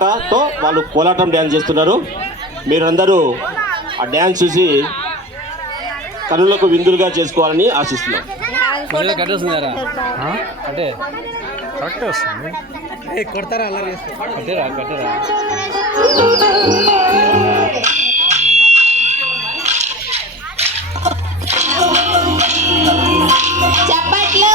తో వాళ్ళు కోలాటం డ్యాన్స్ చేస్తున్నారు. మీరందరూ ఆ డ్యాన్స్ చూసి కనులకు విందులుగా చేసుకోవాలని ఆశిస్తున్నాం. కొడతారా కట్టరా చప్పట్లు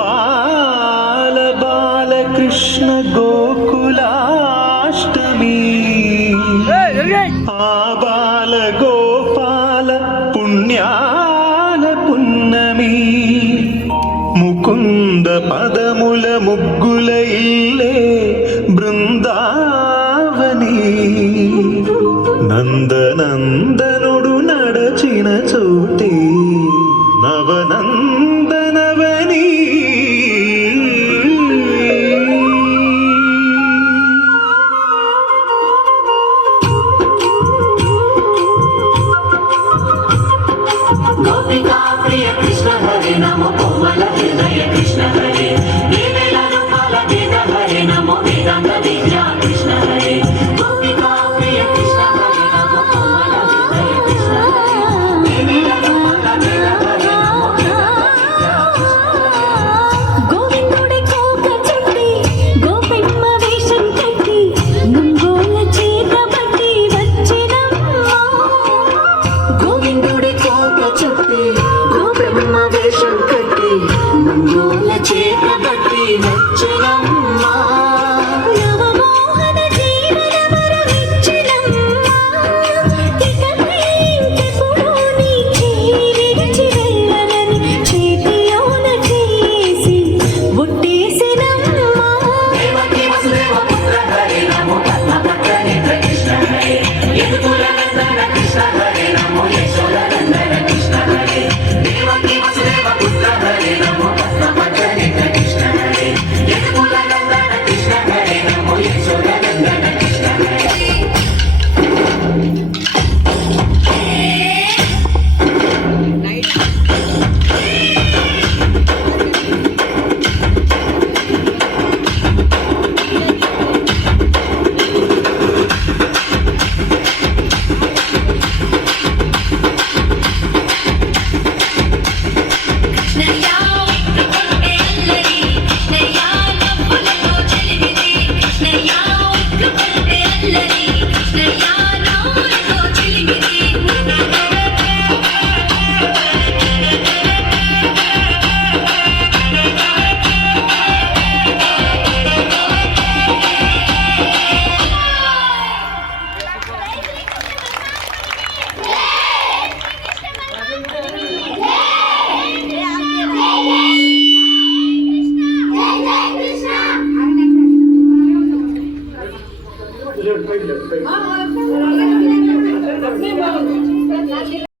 గోపాల బాలకృష్ణ గోకులాష్టమి ఆ బాల గోపాల పుణ్యాల పున్నమి ముకుంద పదముల ముగ్గుల ఇల్లే బృందావని నందనందనుడు నడచిన చోటే నవనందనవని గోపికా ప్రియ కృష్ణ హరే నమో కోమల హృదయ కృష్ణ హరే వేవేల రూపాల వేద హరే నమో వేదాంత విద్యా కృష్ణ హరే గోపికా ప్రియ కృష్ణ హరే నమో కోమల హృదయ కృష్ణ హరే వేవేల రూపాల వేద హరే నమో గోవిందుడి కోక చుట్టి గోపెమ్మ వేషం కట్టి నుంగోల చేతబట్టి వచ్చినమ్మ గోవిందుడి కోక చుట్టి గోపెమ్మ వేషం కట్టి నందోల చేతబట్టి వచ్చినమ్మ నవమోహన జీవన వరమిచ్చినమ్మ ఇకపై ఇంకెప్పుడు నీ చేయి విడిచి వెళ్ళనని చేతిలోన చేసి ఒట్టేసినమ్మ దేవకీ వసుదేవ పుత్ర హరే నమో కర్ణ పట్ట నేత్ర కృష్ణ హరే యదుకుల నందన కృష్ణ హరే